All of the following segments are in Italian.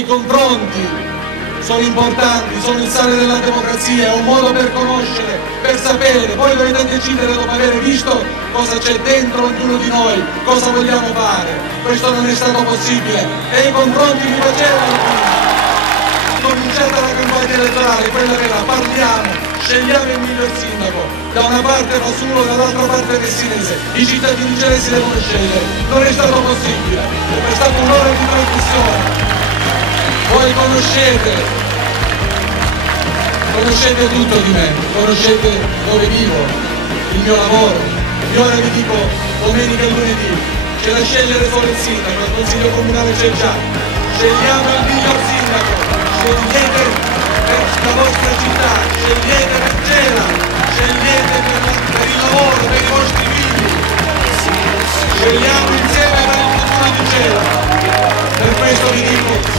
I confronti sono importanti, sono il sale della democrazia, è un modo per conoscere, per sapere, poi dovete decidere dopo aver visto cosa c'è dentro ognuno di noi, cosa vogliamo fare. Questo non è stato possibile e i confronti li facevano. Cominciata la campagna elettorale, quella era parliamo, scegliamo il miglior sindaco, da una parte Fasullo, dall'altra parte Messinese, i cittadini gelesi devono scegliere, non è stato possibile, è stato un'ora di trasmissione. Voi conoscete tutto di me, conoscete dove vivo, il mio lavoro, e ora vi dico domenica e lunedì, c'è da scegliere solo il sindaco, il consiglio comunale c'è già, scegliamo il miglior sindaco, scegliete per la vostra città, scegliete per Gela, scegliete per il lavoro, per i vostri figli, scegliamo insieme per il futuro di Gela, per questo vi dico,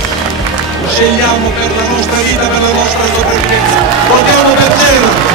scegliamo per la nostra vita, per la nostra sopravvivenza, votiamo per Gela!